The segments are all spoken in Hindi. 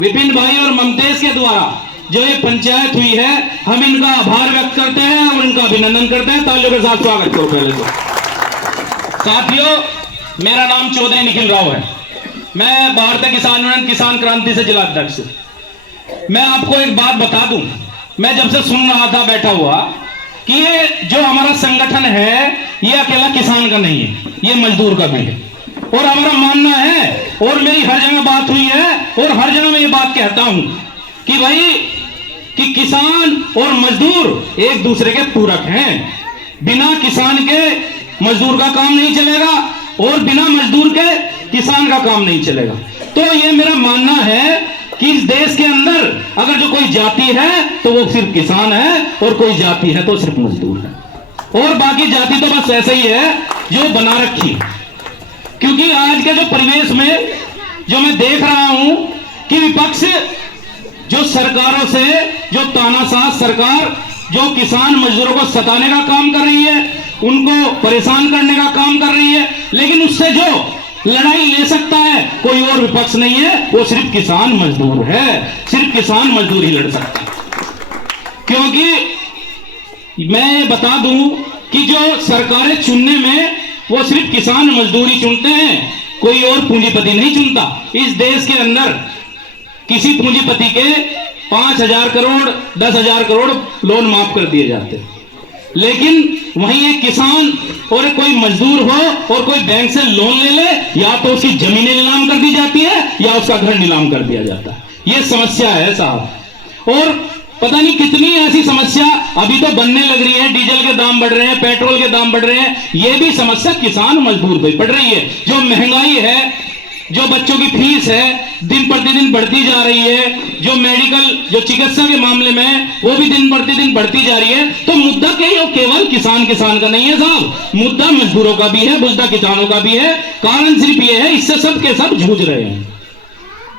विपिन भाई और ममतेज के द्वारा जो ये पंचायत हुई है, हम इनका आभार व्यक्त करते हैं और इनका अभिनंदन करते हैं। तालियों के साथ स्वागत करो। पहले तो साथियों, मेरा नाम चौधरी निखिल राव है। मैं भारतीय किसान यूनियन किसान क्रांति से जिला अध्यक्ष। मैं आपको एक बात बता दूं, मैं जब से सुन रहा था बैठा हुआ कि ये जो हमारा संगठन है ये अकेला किसान का नहीं है, ये मजदूर का भी है। और हमारा मानना है, और मेरी हर जगह बात हुई है और हर जगह मैं ये बात कहता हूं कि भाई कि किसान और मजदूर एक दूसरे के पूरक हैं। बिना किसान के मजदूर का काम नहीं चलेगा और बिना मजदूर के किसान का काम नहीं चलेगा। तो ये मेरा मानना है कि इस देश के अंदर अगर जो कोई जाति है तो वो सिर्फ किसान है, और कोई जाति है तो सिर्फ मजदूर है, और बाकी जाति तो बस ऐसे ही है जो बना रखी। क्योंकि आज के जो परिवेश में जो मैं देख रहा हूं कि विपक्ष जो सरकारों से जो तानाशाह सरकार जो किसान मजदूरों को सताने का काम कर रही है, उनको परेशान करने का काम कर रही है, लेकिन उससे जो लड़ाई ले सकता है कोई और विपक्ष नहीं है, वो सिर्फ किसान मजदूर है। सिर्फ किसान मजदूर ही लड़ सकता है। क्योंकि मैं बता दूं कि जो सरकारें चुनने में वो सिर्फ किसान मजदूर ही चुनते हैं, कोई और पूंजीपति नहीं चुनता। इस देश के अंदर किसी पूंजीपति के 5,000 करोड़ 10,000 करोड़ लोन माफ कर दिए जाते हैं, लेकिन वहीं एक किसान और एक कोई मजदूर हो और कोई बैंक से लोन ले ले, या तो उसकी जमीनें नीलाम कर दी जाती है या उसका घर नीलाम कर दिया जाता है। यह समस्या है साहब। और पता नहीं कितनी ऐसी समस्या अभी तो बनने लग रही है। डीजल के दाम बढ़ रहे हैं, पेट्रोल के दाम बढ़ रहे हैं, यह भी समस्या किसान मजदूर पे पड़ रही है। जो महंगाई है, जो बच्चों की फीस है दिन प्रतिदिन बढ़ती जा रही है, जो मेडिकल जो चिकित्सा के मामले में वो भी दिन प्रतिदिन बढ़ती जा रही है। तो मुद्दा केवल किसान का नहीं है साहब, मुद्दा मजदूरों का भी है, मुद्दा किसानों का भी है। कारण सिर्फ ये है, इससे सब के सब जूझ रहे हैं।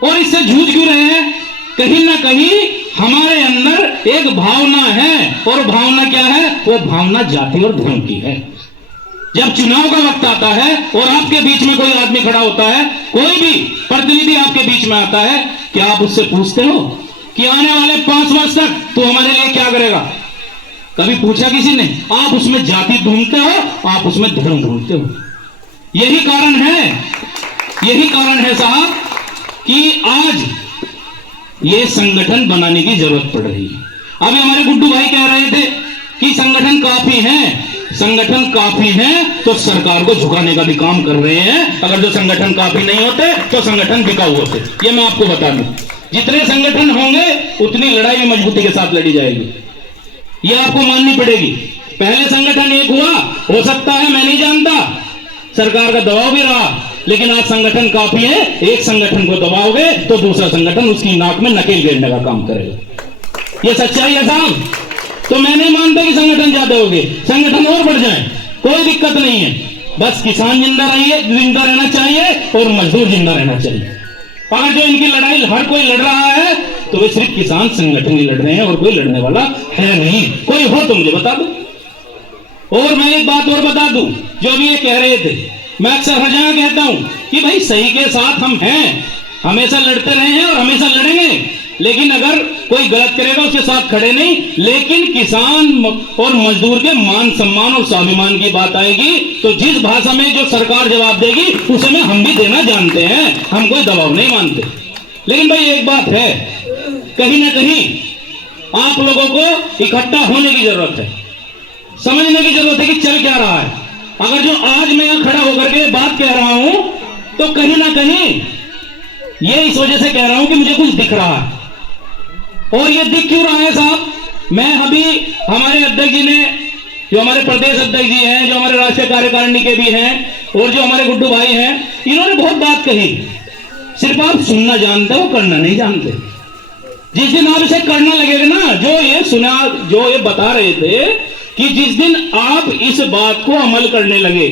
और इससे जूझ क्यों रहे हैं? कहीं ना कहीं हमारे अंदर एक भावना है, और भावना क्या है? वो भावना जाति और धर्म की है। जब चुनाव का वक्त आता है और आपके बीच में कोई आदमी खड़ा होता है, कोई भी प्रतिनिधि आपके बीच में आता है, क्या आप उससे पूछते हो कि आने वाले 5 वर्ष तक तू हमारे लिए क्या करेगा? कभी पूछा किसी ने? आप उसमें जाति ढूंढते हो, आप उसमें धर्म ढूंढते हो। यही कारण है साहब कि आज ये संगठन बनाने की जरूरत पड़ रही है। अभी हमारे गुड्डू भाई कह रहे थे कि संगठन काफी है तो सरकार को झुकाने का भी काम कर रहे हैं। अगर जो संगठन काफी नहीं होते तो संगठन बिकाऊ होते। ये मैं आपको बता दूं, जितने संगठन होंगे उतनी लड़ाई में मजबूती के साथ लड़ी जाएगी, ये आपको माननी पड़ेगी। पहले संगठन एक हुआ, हो सकता है, मैं नहीं जानता, सरकार का दबाव भी रहा, लेकिन आज संगठन काफी है। एक संगठन को दबाओगे तो दूसरा संगठन उसकी नाक में नकेल गेरने का काम करेगा। ये सच्चाई है साहब। तो मैं नहीं मानता कि संगठन ज्यादा हो गए, संगठन और बढ़ जाए, कोई दिक्कत नहीं है। बस किसान जिंदा रहना चाहिए और मजदूर जिंदा रहना चाहिए। अगर जो इनकी लड़ाई हर कोई लड़ रहा है तो वे सिर्फ किसान संगठन ही लड़ रहे हैं, और कोई लड़ने वाला है नहीं। कोई हो तो मुझे बता दो। और मैं एक बात और बता दूं, जो अभी ये कह रहे थे, मैं अक्सर हर जगह कहता हूं कि भाई सही के साथ हम हैं, हमेशा लड़ते रहे हैं और हमेशा लड़ेंगे, लेकिन अगर कोई गलत करेगा उसके साथ खड़े नहीं। लेकिन किसान और मजदूर के मान सम्मान और स्वाभिमान की बात आएगी तो जिस भाषा में जो सरकार जवाब देगी उसे में हम भी देना जानते हैं, हम कोई दबाव नहीं मानते। लेकिन भाई एक बात है, कहीं ना कहीं आप लोगों को इकट्ठा होने की जरूरत है, समझने की जरूरत है कि चल क्या रहा है। अगर जो आज मैं यहां खड़ा होकर के बात कह रहा हूं तो कहीं ना कहीं ये इस वजह से कह रहा हूं कि मुझे कुछ दिख रहा है। और ये दिख क्यों रहा है साहब? मैं अभी हमारे अध्यक्ष जी ने, जो हमारे प्रदेश अध्यक्ष जी हैं, जो हमारे राष्ट्रीय कार्यकारिणी के भी हैं, और जो हमारे गुड्डू भाई हैं, इन्होंने बहुत बात कही। सिर्फ आप सुनना जानते हो, करना नहीं जानते। जिस दिन आप इसे करना लगेगा ना, जो ये बता रहे थे कि जिस दिन आप इस बात को अमल करने लगे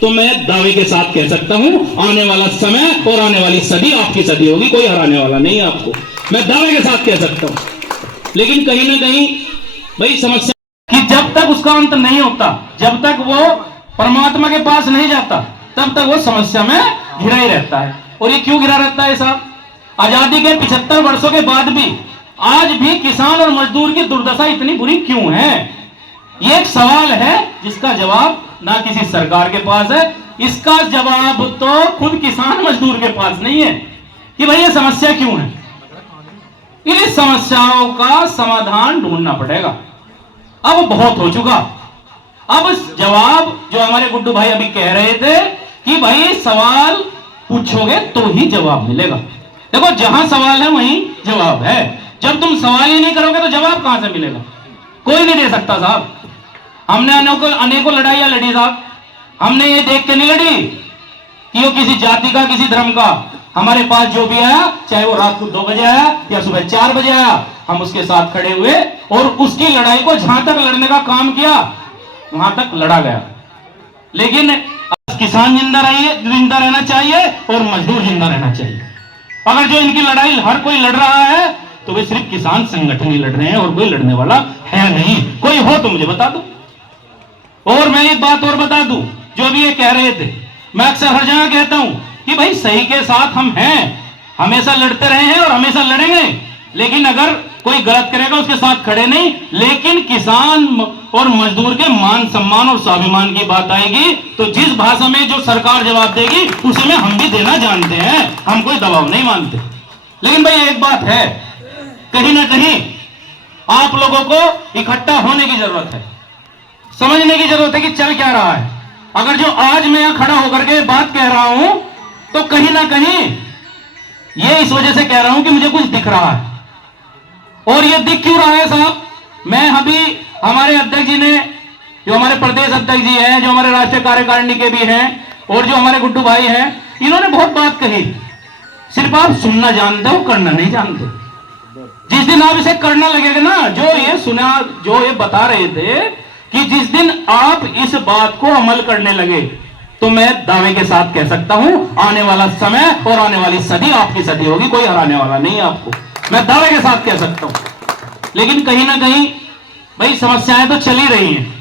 तो मैं दावे के साथ कह सकता हूं आने वाला समय और आने वाली सदी आपकी सदी होगी, कोई हराने वाला नहीं है आपको, मैं दावे के साथ कह सकता हूं। लेकिन कहीं ना कहीं भाई समस्या कि जब तक उसका अंत नहीं होता, जब तक वो परमात्मा के पास नहीं जाता, तब तक वो समस्या में घिरा ही रहता है। और ये क्यों घिरा रहता है साहब? आजादी के 75 वर्षों के बाद भी आज भी किसान और मजदूर की दुर्दशा इतनी बुरी क्यों है? ये एक सवाल है जिसका जवाब ना किसी सरकार के पास है, इसका जवाब तो खुद किसान मजदूर के पास नहीं है कि भाई ये समस्या क्यों है। इन समस्याओं का समाधान ढूंढना पड़ेगा। अब बहुत हो चुका। अब जवाब जो हमारे गुड्डू भाई अभी कह रहे थे कि भाई सवाल पूछोगे तो ही जवाब मिलेगा। देखो जहां सवाल है वहीं जवाब है। जब तुम सवाल ही नहीं करोगे तो जवाब कहां से मिलेगा? कोई नहीं दे सकता साहब। हमने अनेकों लड़ाइयां लड़ी साहब। हमने ये देख के नहीं लड़ी कि वो किसी जाति का किसी धर्म का। हमारे पास जो भी आया, चाहे वो रात को 2 बजे आया या सुबह 4 बजे आया, हम उसके साथ खड़े हुए और उसकी लड़ाई को जहां तक लड़ने का काम किया वहां तक लड़ा गया। लेकिन किसान जिंदा रहना चाहिए और मजदूर जिंदा रहना चाहिए। अगर जो इनकी लड़ाई हर कोई लड़ रहा है तो वे सिर्फ किसान संगठन ही लड़ रहे हैं और कोई लड़ने वाला है नहीं। कोई हो तो मुझे बता दो। और मैं एक बात और बता दूं, जो भी ये कह रहे थे, मैं अक्सर हर जगह कहता हूं कि भाई सही के साथ हम हैं, हमेशा लड़ते रहे हैं और हमेशा लड़ेंगे। लेकिन अगर कोई गलत करेगा उसके साथ खड़े नहीं। लेकिन किसान और मजदूर के मान सम्मान और स्वाभिमान की बात आएगी तो जिस भाषा में जो सरकार जवाब देगी उसी में हम भी देना जानते हैं। हम कोई दबाव नहीं मानते। लेकिन भाई एक बात है, कहीं ना कहीं आप लोगों को इकट्ठा होने की जरूरत है, समझने की जरूरत है कि चल क्या रहा है। अगर जो आज मैं यहां खड़ा होकर के बात कह रहा हूं तो कहीं ना कहीं ये इस वजह से कह रहा हूं कि मुझे कुछ दिख रहा है। और ये दिख क्यों रहा है साहब? मैं अभी हमारे अध्यक्ष जी ने, जो हमारे प्रदेश अध्यक्ष जी हैं, जो हमारे राष्ट्रीय कार्यकारिणी के भी हैं और जो हमारे गुड्डू भाई हैं, इन्होंने बहुत बात कही। सिर्फ आप सुनना जानते हो, करना नहीं जानते। जिस दिन आप इसे करना लगेगा ना, जो ये बता रहे थे कि जिस दिन आप इस बात को अमल करने लगे तो मैं दावे के साथ कह सकता हूं आने वाला समय और आने वाली सदी आपकी सदी होगी। कोई हराने वाला नहीं है आपको, मैं दावे के साथ कह सकता हूं। लेकिन कहीं ना कहीं भाई समस्याएं तो चल ही रही हैं।